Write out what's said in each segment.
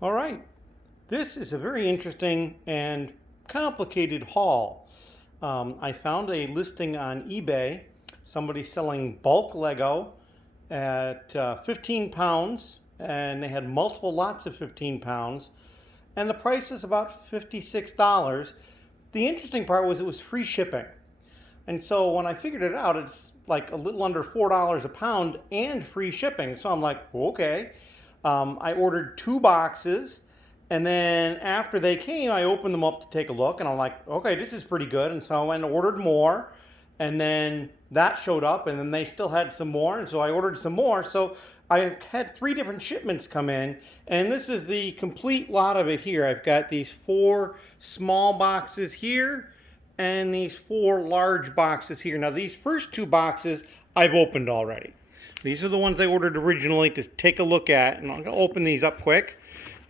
All right, this is a very interesting and complicated haul. I found a listing on eBay, somebody selling bulk Lego at 15 pounds, and they had multiple lots of 15 pounds, and the price is about $56. The interesting part was it was free shipping. And so when I figured it out, it's like a little under $4 a pound and free shipping. So I'm like, okay. I ordered 2 boxes, and then after they came, I opened them up to take a look, and I'm like, okay, this is pretty good. And so I went and ordered more, and then that showed up, and then they still had some more, and so I ordered some more. So I had 3 different shipments come in, and this is the complete lot of it here. I've got these 4 small boxes here, and these 4 large boxes here. Now these first 2 boxes I've opened already. These are the ones I ordered originally to take a look at, and I'm going to open these up quick.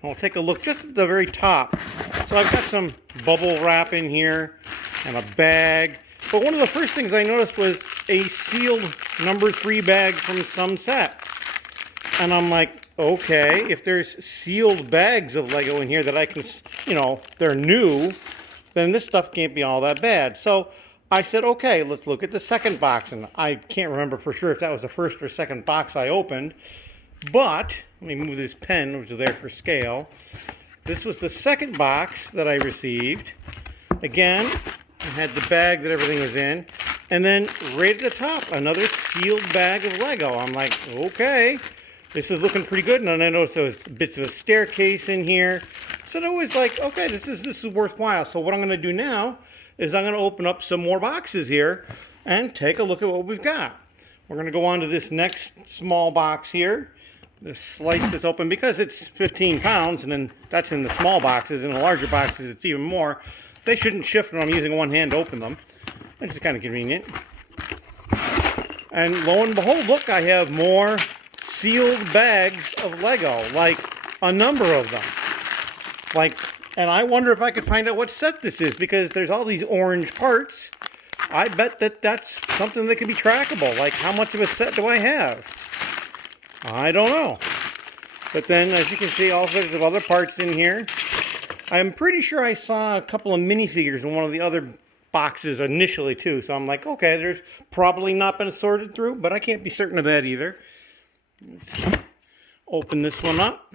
I'll take a look just at the very top. So I've got some bubble wrap in here and a bag. But one of the first things I noticed was a sealed number 3 bag from some set. And I'm like, okay, if there's sealed bags of Lego in here that I can, they're new, then this stuff can't be all that bad. So I said, okay, let's look at the second box. And I can't remember for sure if that was the first or second box I opened. But, let me move this pen, which is there for scale. This was the second box that I received. Again, I had the bag that everything was in. And then right at the top, another sealed bag of Lego. I'm like, okay, this is looking pretty good. And then I noticed there was bits of a staircase in here. So I was like, okay, this is worthwhile. So what I'm going to do now is I'm going to open up some more boxes here and take a look at what we've got. We're going to go on to this next small box here. Just slice this open because it's 15 pounds, and then that's in the small boxes. In the larger boxes, it's even more. They shouldn't shift when I'm using one hand to open them. It's just kind of convenient. And lo and behold, look, I have more sealed bags of Lego, like a number of them. And I wonder if I could find out what set this is, because there's all these orange parts. I bet that that's something that can be trackable. Like, how much of a set do I have? I don't know. But then, as you can see, all sorts of other parts in here. I'm pretty sure I saw a couple of minifigures in one of the other boxes initially, too. So I'm like, okay, there's probably not been sorted through, but I can't be certain of that either. Let's open this one up.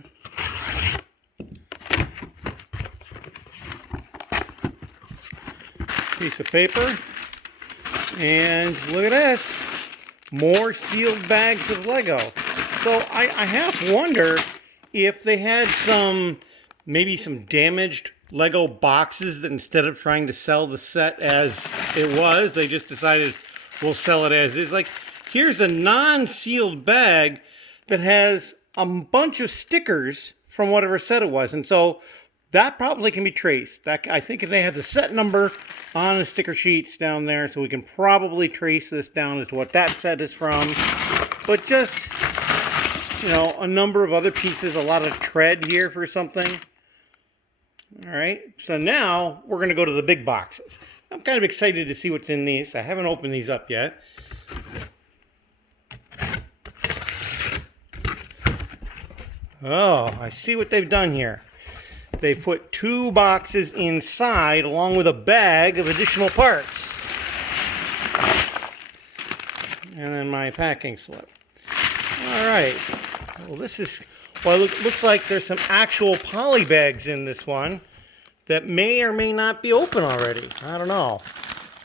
Piece of paper, and look at this, more sealed bags of Lego. So I half wonder if they had maybe some damaged Lego boxes that instead of trying to sell the set as it was, they just decided we'll sell it as is. Like, here's a non-sealed bag that has a bunch of stickers from whatever set it was, and so that probably can be traced. I think if they have the set number on the sticker sheets down there, so we can probably trace this down as to what that set is from. But just, a number of other pieces, a lot of tread here for something. All right, so now we're going to go to the big boxes. I'm kind of excited to see what's in these. I haven't opened these up yet. Oh, I see what they've done here. They put 2 boxes inside along with a bag of additional parts. And then my packing slip. All right. Well, it looks like there's some actual poly bags in this one that may or may not be open already. I don't know.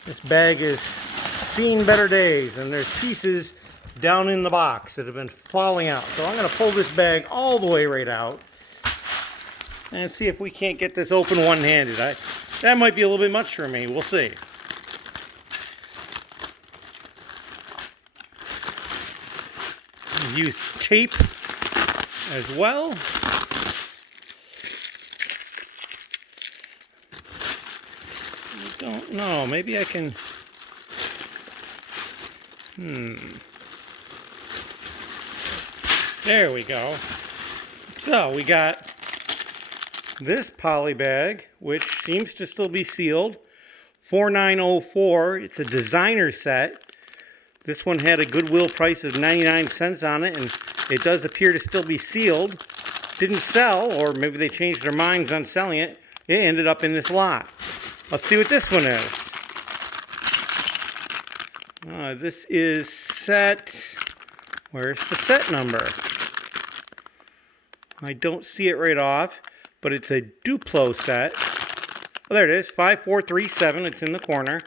This bag has seen better days, and there's pieces down in the box that have been falling out. So I'm going to pull this bag all the way right out and see if we can't get this open one-handed. That might be a little bit much for me. We'll see. Use tape as well. I don't know. Maybe I can... There we go. So we got this poly bag, which seems to still be sealed. $49.04. It's a designer set. This one had a Goodwill price of 99 cents on it, and it does appear to still be sealed. didn't sell, or maybe they changed their minds on selling it. It ended up in this lot. Let's see what this one is. This is set. Where's the set number? I don't see it right off, but it's a Duplo set. Oh, there it is, 5437. It's in the corner.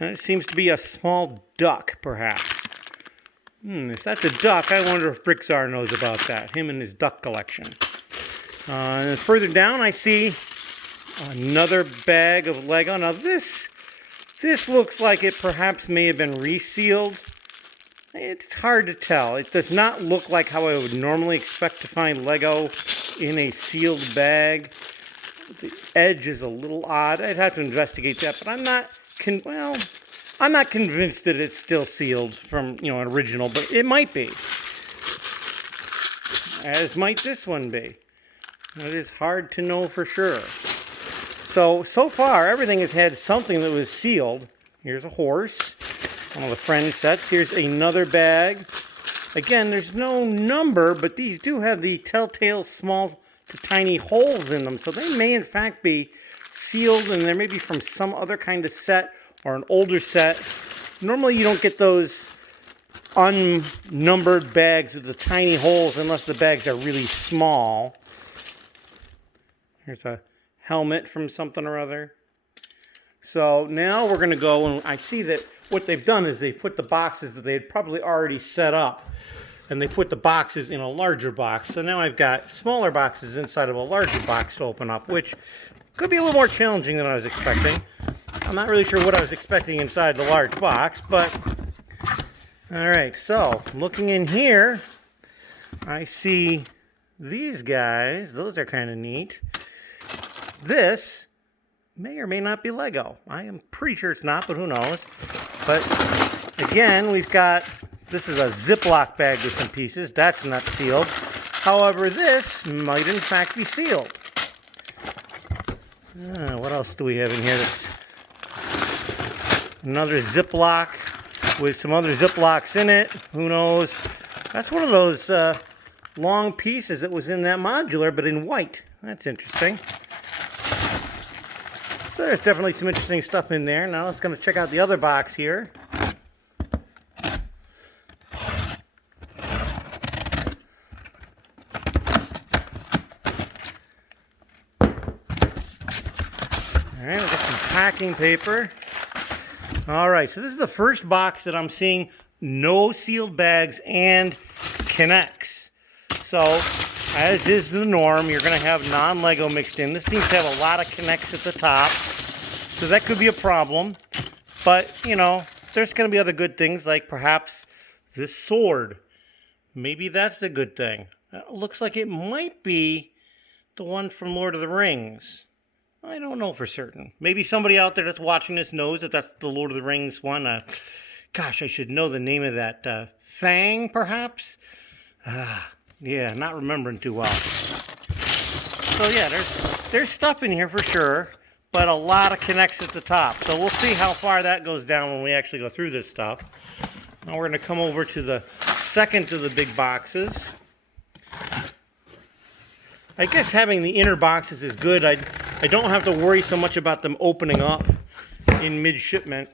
And it seems to be a small duck, perhaps. If that's a duck, I wonder if Bricksar knows about that. Him and his duck collection. And then further down, I see another bag of Lego. Now this looks like it perhaps may have been resealed. It's hard to tell. It does not look like how I would normally expect to find Lego in a sealed bag. The edge is a little odd. I'd have to investigate that, but I'm not convinced that it's still sealed from, an original, but it might be. As might this one be. It is hard to know for sure. So far, everything has had something that was sealed. Here's a horse. One of the friend sets. Here's another bag. Again, there's no number, but these do have the telltale small to tiny holes in them. So they may in fact be sealed, and they may be from some other kind of set or an older set. Normally you don't get those unnumbered bags with the tiny holes unless the bags are really small. Here's a helmet from something or other. So now we're going to go, and I see that what they've done is they've put the boxes that they had probably already set up, and they put the boxes in a larger box. So now I've got smaller boxes inside of a larger box to open up, which could be a little more challenging than I was expecting. I'm not really sure what I was expecting inside the large box, but all right, so looking in here, I see these guys. Those are kind of neat. This may or may not be Lego. I am pretty sure it's not, but who knows. But again, we've got, this is a Ziploc bag with some pieces. That's not sealed. However, this might in fact be sealed. What else do we have in here? That's another Ziploc with some other Ziplocs in it. Who knows? That's one of those long pieces that was in that modular, but in white. That's interesting. So there's definitely some interesting stuff in there. Now let's go check out the other box here. All right, we've got some packing paper. All right, so this is the first box that I'm seeing no sealed bags and connects. So, as is the norm, you're going to have non-Lego mixed in. This seems to have a lot of connects at the top, so that could be a problem. But, there's going to be other good things, like perhaps this sword. Maybe that's a good thing. It looks like it might be the one from Lord of the Rings. I don't know for certain. Maybe somebody out there that's watching this knows that that's the Lord of the Rings one. Gosh, I should know the name of that. Fang, perhaps? Yeah, not remembering too well. So yeah, there's stuff in here for sure, but a lot of connects at the top. So we'll see how far that goes down when we actually go through this stuff. Now we're going to come over to the second of the big boxes. I guess having the inner boxes is good. I don't have to worry so much about them opening up in mid-shipment.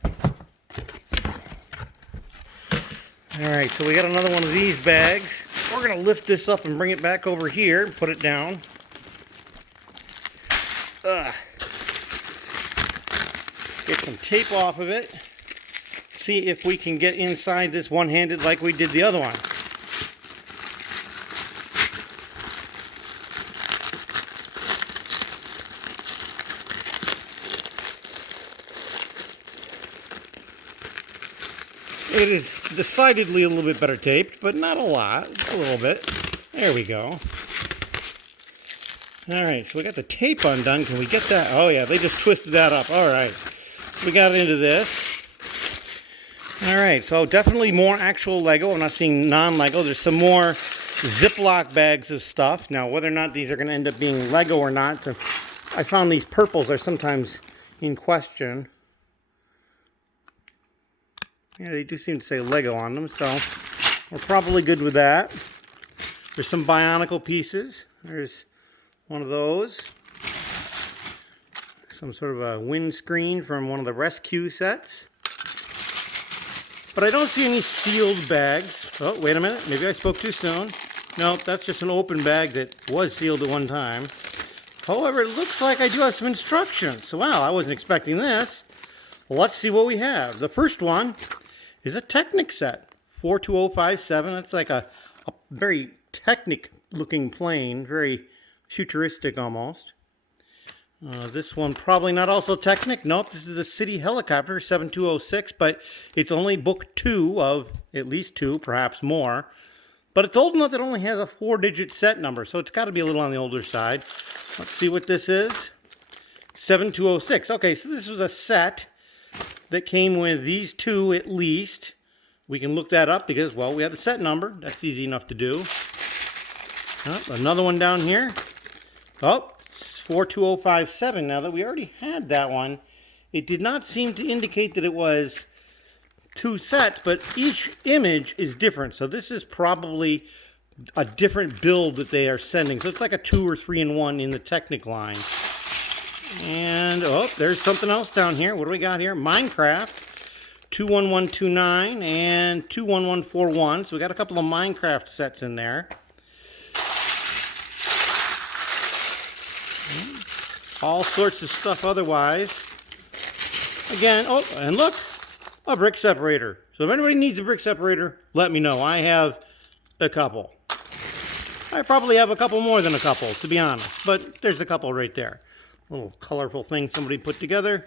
All right, so we got another one of these bags. We're going to lift this up and bring it back over here and put it down. Get some tape off of it. See if we can get inside this one-handed like we did the other one. It is decidedly a little bit better taped, but not a lot, a little bit. There we go. All right, so we got the tape undone. Can we get that? Oh yeah, they just twisted that up. All right, so we got into this. All right, so definitely more actual Lego. I'm not seeing non-Lego. There's some more Ziploc bags of stuff. Now, whether or not these are going to end up being Lego or not, I found these purples are sometimes in question. Yeah, they do seem to say Lego on them, so we're probably good with that. There's some Bionicle pieces. There's one of those. Some sort of a windscreen from one of the rescue sets. But I don't see any sealed bags. Oh, wait a minute. Maybe I spoke too soon. Nope, that's just an open bag that was sealed at one time. However, it looks like I do have some instructions. So, wow, I wasn't expecting this. Well, let's see what we have. The first one is a Technic set. 42057. That's like a very Technic looking plane. Very futuristic almost. This one probably not also Technic. Nope, this is a City Helicopter 7206, but it's only book 2 of at least 2, perhaps more. But it's old enough that it only has a 4-digit set number, so it's got to be a little on the older side. Let's see what this is. 7206. Okay, so this was a set that came with these 2 at least. We can look that up because, well, we have the set number. That's easy enough to do. Another one down here. Oh, 42057. Now that we already had that one, it did not seem to indicate that it was 2 sets, but each image is different. So this is probably a different build that they are sending. So it's like a 2 or 3-in-1 in the Technic line. And, oh, there's something else down here. What do we got here? Minecraft 21129 and 21141. So we got a couple of Minecraft sets in there. All sorts of stuff otherwise. Again, oh, and look, a brick separator. So if anybody needs a brick separator, let me know. I have a couple. I probably have a couple more than a couple, to be honest. But there's a couple right there. Little colorful thing somebody put together.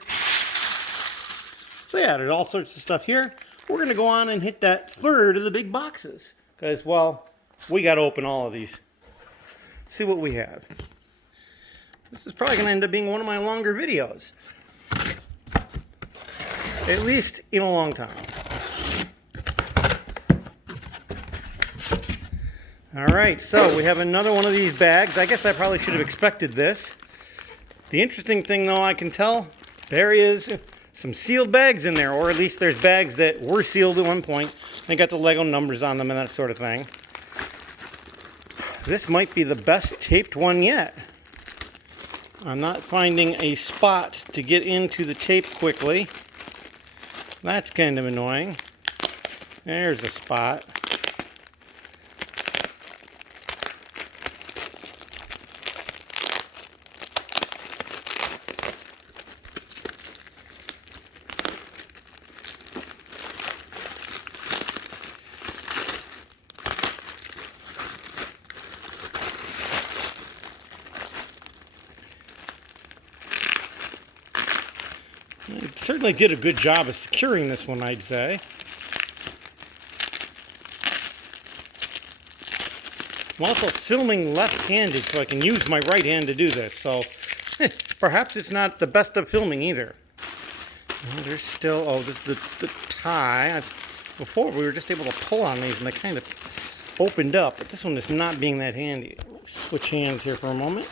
So yeah, there's all sorts of stuff here. We're going to go on and hit that third of the big boxes. Because, well, we got to open all of these. See what we have. This is probably going to end up being one of my longer videos. At least in a long time. Alright, so we have another one of these bags. I guess I probably should have expected this. The interesting thing, though, I can tell, there is some sealed bags in there. Or at least there's bags that were sealed at one point. They got the Lego numbers on them and that sort of thing. This might be the best taped one yet. I'm not finding a spot to get into the tape quickly. That's kind of annoying. There's a spot. It certainly did a good job of securing this one, I'd say. I'm also filming left-handed, so I can use my right hand to do this. So perhaps it's not the best of filming either. There's still, oh, this is the tie. Before we were just able to pull on these and they kind of opened up, but this one is not being that handy. Let's switch hands here for a moment.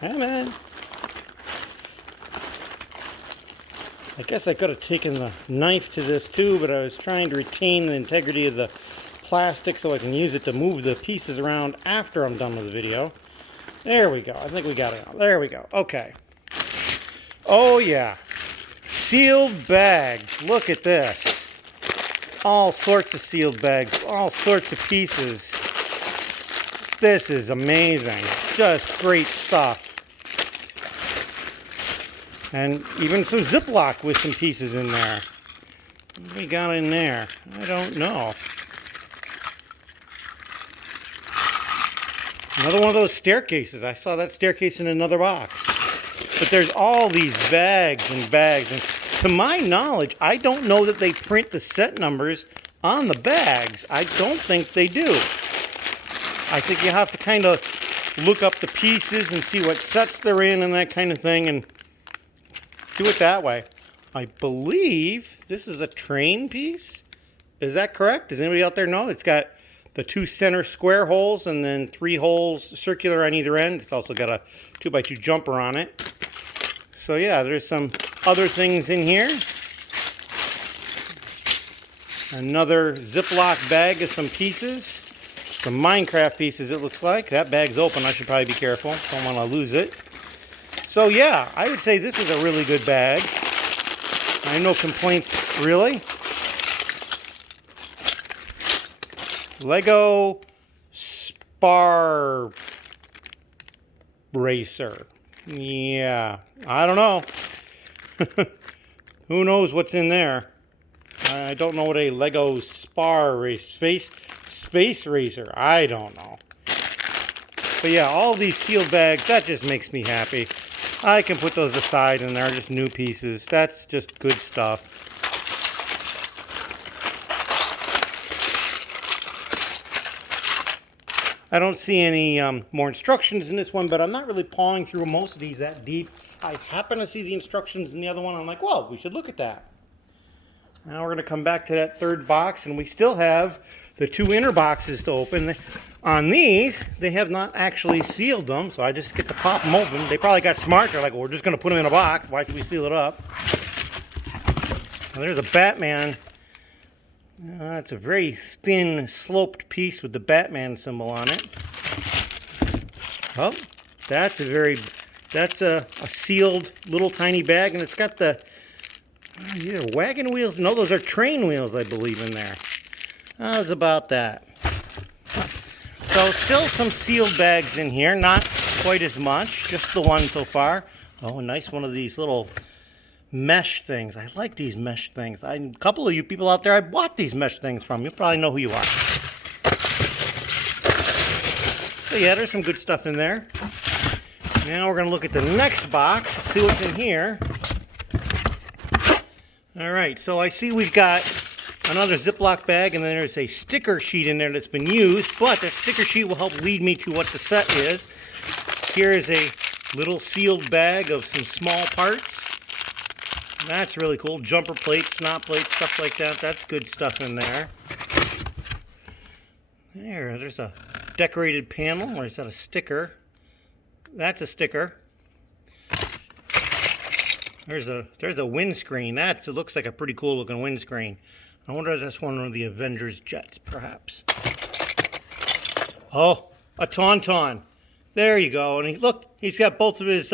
Come on. I guess I could have taken the knife to this too, but I was trying to retain the integrity of the plastic so I can use it to move the pieces around after I'm done with the video. There we go. I think we got it out. There we go. Okay. Oh yeah. Sealed bags. Look at this. All sorts of sealed bags. All sorts of pieces. This is amazing. Just great stuff. And even some Ziploc with some pieces in there. What do we got in there? I don't know. Another one of those staircases. I saw that staircase in another box. But there's all these bags and bags. And to my knowledge, I don't know that they print the set numbers on the bags. I don't think they do. I think you have to kind of look up the pieces and see what sets they're in and that kind of thing and do it that way. I believe this is a train piece. Is that correct? Does anybody out there know? It's got the 2 center square holes and then 3 holes circular on either end. It's also got a 2x2 jumper on it. So yeah, there's some other things in here. Another Ziploc bag of some pieces. Some Minecraft pieces, it looks like. That bag's open. I should probably be careful. Don't want to lose it. So yeah, I would say this is a really good bag. I have no complaints, really. Lego Spar Racer. Yeah, I don't know. Who knows what's in there? I don't know what a Lego Spar Race Space Racer. I don't know. But yeah, all these sealed bags, that just makes me happy. I can put those aside and they're just new pieces. That's just good stuff. I don't see any more instructions in this one, but I'm not really pawing through most of these that deep. I happen to see the instructions in the other one. I'm like, well, we should look at that. Now we're going to come back to that third box, and we still have the 2 inner boxes to open. On these, they have not actually sealed them, so I just get to pop them open. They probably got smart. They're like, well, we're just going to put them in a box. Why should we seal it up? Now, there's a Batman. It's a very thin, sloped piece with the Batman symbol on it. Oh, that's a sealed little tiny bag, and it's got the either wagon wheels. No, those are train wheels, I believe, in there. How's about that? So still some sealed bags in here, not quite as much, just the one so far. Oh, a nice one of these little mesh things. I like these mesh things. A couple of you people out there, I bought these mesh things from. You probably know who you are. So yeah, there's some good stuff in there. Now we're going to look at the next box, see what's in here. All right, so I see we've got another Ziploc bag, and then there's a sticker sheet in there that's been used, but that sticker sheet will help lead me to what the set is. Here is a little sealed bag of some small parts. That's really cool. Jumper plates, snot plates, stuff like that. That's good stuff in there. There's a decorated panel, or is that a sticker? That's a sticker. There's a windscreen. It looks like a pretty cool looking windscreen. I wonder if that's one of the Avengers jets, perhaps. Oh, a Tauntaun. There you go. And look, he's got both of his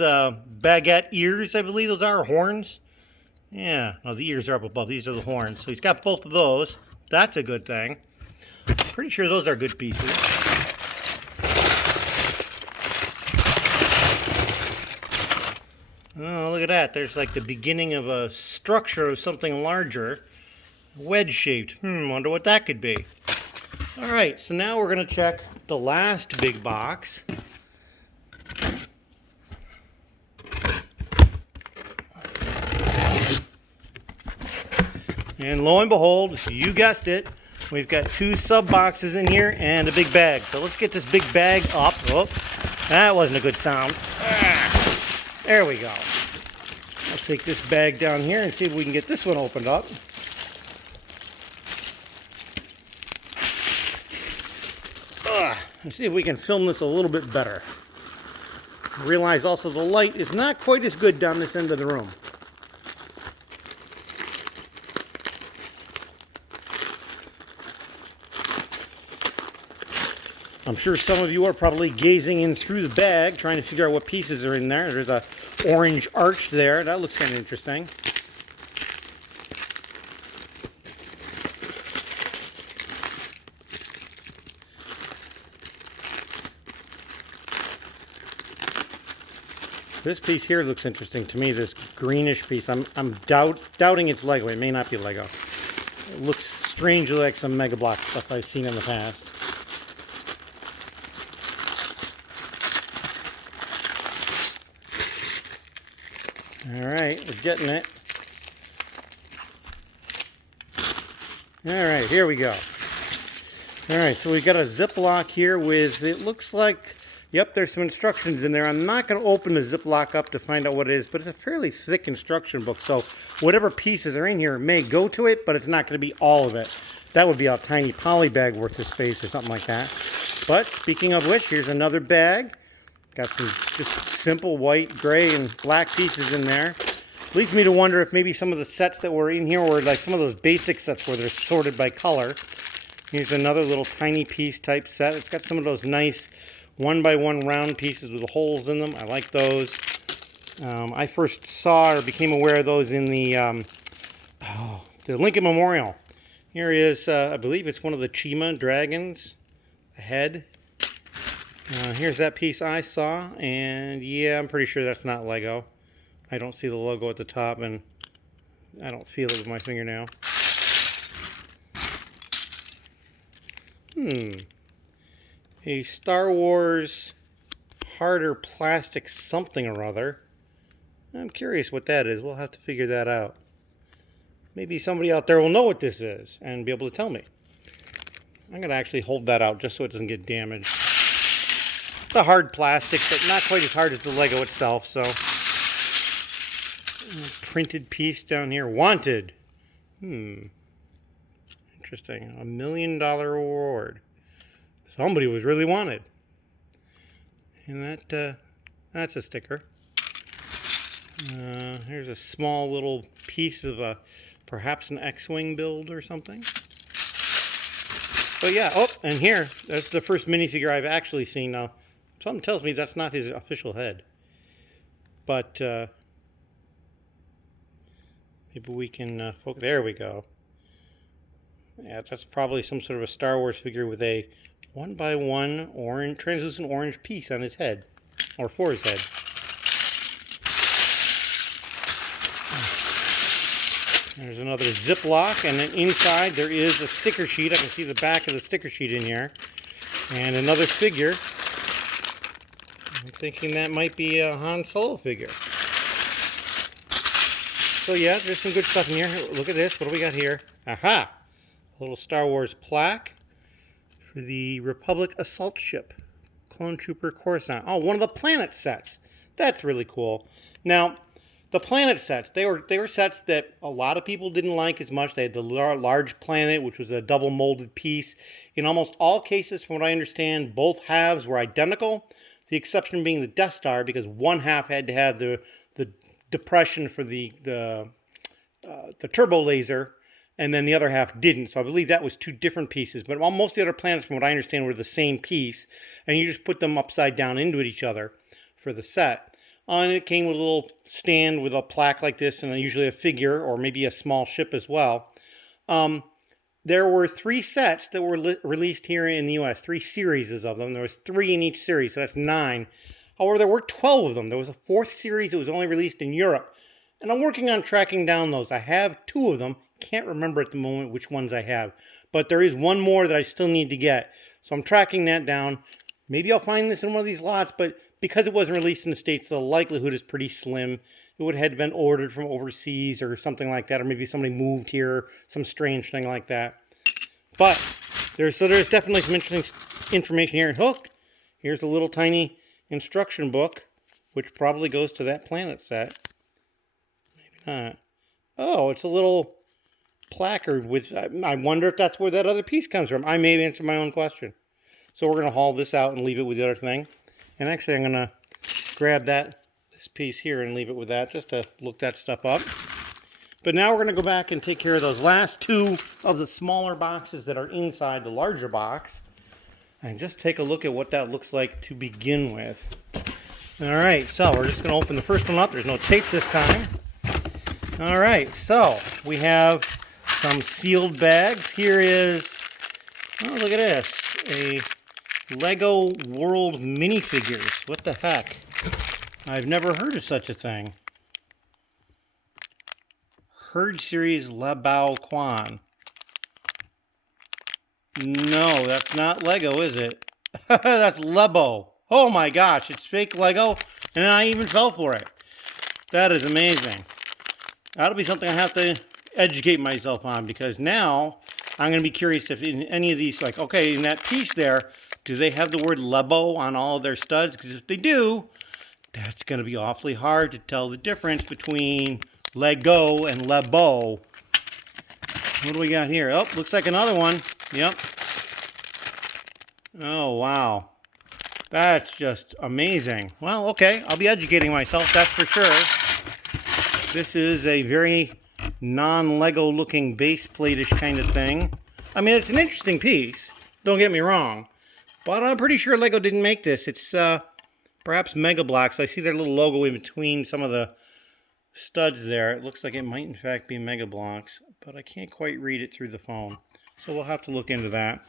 baguette ears, I believe those are, horns. Yeah, no, the ears are up above. These are the horns. So he's got both of those. That's a good thing. Pretty sure those are good pieces. Oh, look at that. There's like the beginning of a structure of something larger. Wedge-shaped. Wonder what that could be. All right, so now we're going to check the last big box. And lo and behold, you guessed it, we've got 2 sub boxes in here and a big bag. So let's get this big bag up. Oh, that wasn't a good sound. There we go. I'll take this bag down here and see if we can get this one opened up. Let's see if we can film this a little bit better. Realize also the light is not quite as good down this end of the room. I'm sure some of you are probably gazing in through the bag, trying to figure out what pieces are in there. There's a orange arch there. That looks kind of interesting. This piece here looks interesting to me, this greenish piece. I'm doubting it's Lego. It may not be Lego. It looks strangely like some Mega Block stuff I've seen in the past. Alright, we're getting it. Alright, here we go. Alright, so we've got a Ziploc here with, it looks like, yep, there's some instructions in there. I'm not going to open the Ziploc up to find out what it is, but it's a fairly thick instruction book, so whatever pieces are in here may go to it, but it's not going to be all of it. That would be a tiny poly bag worth of space or something like that. But speaking of which, here's another bag. Got some just simple white, gray, and black pieces in there. Leads me to wonder if maybe some of the sets that were in here were like some of those basic sets where they're sorted by color. Here's another little tiny piece type set. It's got some of those nice 1x1 round pieces with holes in them. I like those. I first saw or became aware of those in the Lincoln Memorial. Here is, I believe it's one of the Chima dragons, the head. Here's that piece I saw, and yeah, I'm pretty sure that's not Lego. I don't see the logo at the top, and I don't feel it with my fingernail. A Star Wars harder plastic something or other. I'm curious what that is. We'll have to figure that out. Maybe somebody out there will know what this is and be able to tell me. I'm going to actually hold that out just so it doesn't get damaged. It's a hard plastic, but not quite as hard as the Lego itself, so. Printed piece down here. Wanted. Interesting. $1 million reward. Somebody was really wanted. And that's a sticker. Here's a small little piece of perhaps an X-Wing build or something. But yeah, and here, that's the first minifigure I've actually seen. Now, something tells me that's not his official head. But, maybe we can focus. There we go. Yeah, that's probably some sort of a Star Wars figure with a 1x1 orange, translucent orange piece on his head. Or for his head. There's another Ziploc, and then inside there is a sticker sheet. I can see the back of the sticker sheet in here. And another figure. I'm thinking that might be a Han Solo figure. So yeah, there's some good stuff in here. Look at this. What do we got here? Aha! A little Star Wars plaque for the Republic Assault Ship. Clone Trooper Coruscant. Oh, one of the planet sets. That's really cool. Now, the planet sets, they were sets that a lot of people didn't like as much. They had the large planet, which was a double molded piece. In almost all cases, from what I understand, both halves were identical. The exception being the Death Star, because one half had to have the depression for the turbo laser, and then the other half didn't. So I believe that was two different pieces. But most of the other planets, from what I understand, were the same piece, and you just put them upside down into each other for the set. And it came with a little stand with a plaque like this, and usually a figure, or maybe a small ship as well. There were 3 sets that were released here in the U.S., 3 series of them. There was 3 in each series, so that's 9. However, there were 12 of them. There was a 4th series that was only released in Europe. And I'm working on tracking down those. I have 2 of them. Can't remember at the moment which ones I have. But there is one more that I still need to get. So I'm tracking that down. Maybe I'll find this in one of these lots, but because it wasn't released in the States, the likelihood is pretty slim. It would have been ordered from overseas or something like that, or maybe somebody moved here, some strange thing like that. But there's definitely some interesting information here. And look, here's a little tiny instruction book, which probably goes to that planet set. Maybe not. Oh, it's a little placard with, I wonder if that's where that other piece comes from. I may answer my own question. So we're going to haul this out and leave it with the other thing. And actually, I'm going to grab this piece here and leave it with that, just to look that stuff up. But now we're going to go back and take care of those last 2 of the smaller boxes that are inside the larger box. And just take a look at what that looks like to begin with. All right, so we're just going to open the first one up. There's no tape this time. All right, so we have some sealed bags. Here is, oh, look at this, a Lego World minifigures. What the heck? I've never heard of such a thing. Herd Series Lebo Quan. No, that's not Lego, is it? That's Lebo. Oh my gosh, it's fake Lego, and I even fell for it. That is amazing. That'll be something I have to educate myself on, because now I'm going to be curious if in any of these, like, okay, in that piece there, do they have the word Lebo on all of their studs? Because if they do, that's going to be awfully hard to tell the difference between Lego and Lebo. What do we got here? Oh, looks like another one. Yep. Oh, wow. That's just amazing. Well, okay. I'll be educating myself, that's for sure. This is a very non-Lego looking base plate-ish kind of thing. I mean, it's an interesting piece. Don't get me wrong. But I'm pretty sure Lego didn't make this. It's perhaps Mega Blocks. I see their little logo in between some of the studs there. It looks like it might in fact be Mega Blocks, but I can't quite read it through the phone. So we'll have to look into that.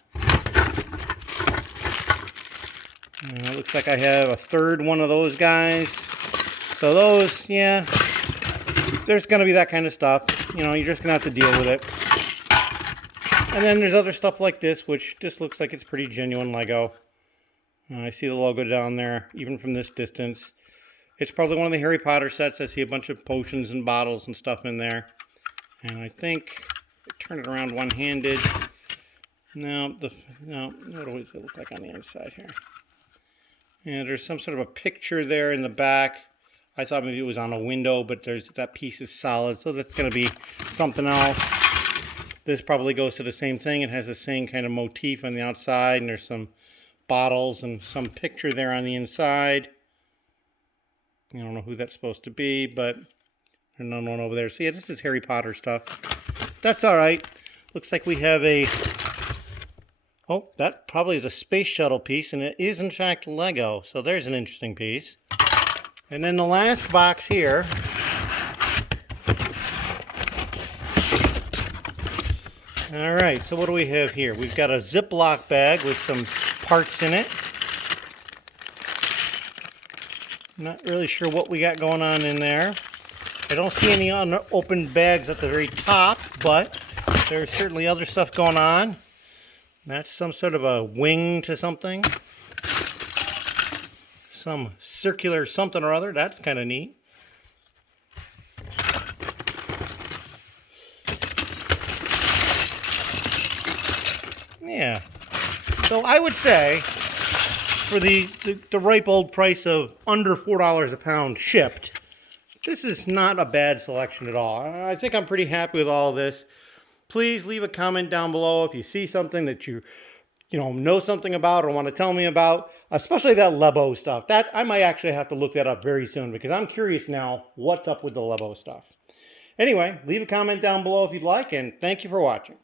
It looks like I have a third one of those guys. So those, yeah, there's going to be that kind of stuff. You know, you're just going to have to deal with it. And then there's other stuff like this, which just looks like it's pretty genuine Lego. I see the logo down there, even from this distance. It's probably one of the Harry Potter sets. I see a bunch of potions and bottles and stuff in there. And I think, turn it around one-handed. No, what does it look like on the inside here? Yeah, there's some sort of a picture there in the back. I thought maybe it was on a window, but that piece is solid, so that's going to be something else. This probably goes to the same thing. It has the same kind of motif on the outside, and there's some bottles and some picture there on the inside. I don't know who that's supposed to be, but there's another one over there. So yeah, this is Harry Potter stuff. That's all right. Looks like we have a... Oh, that probably is a space shuttle piece, and it is in fact Lego. So there's an interesting piece. And then the last box here. All right, so what do we have here? We've got a Ziploc bag with some parts in it. Not really sure what we got going on in there. I don't see any unopened bags at the very top, but there's certainly other stuff going on. That's some sort of a wing to something. Some circular something or other. That's kind of neat. Yeah. So I would say, for the ripe old price of under $4 a pound shipped, this is not a bad selection at all. I think I'm pretty happy with all of this. Please leave a comment down below if you see something that you know something about or want to tell me about, especially that Lebo stuff. That I might actually have to look that up very soon because I'm curious now what's up with the Lebo stuff. Anyway, leave a comment down below if you'd like, and thank you for watching.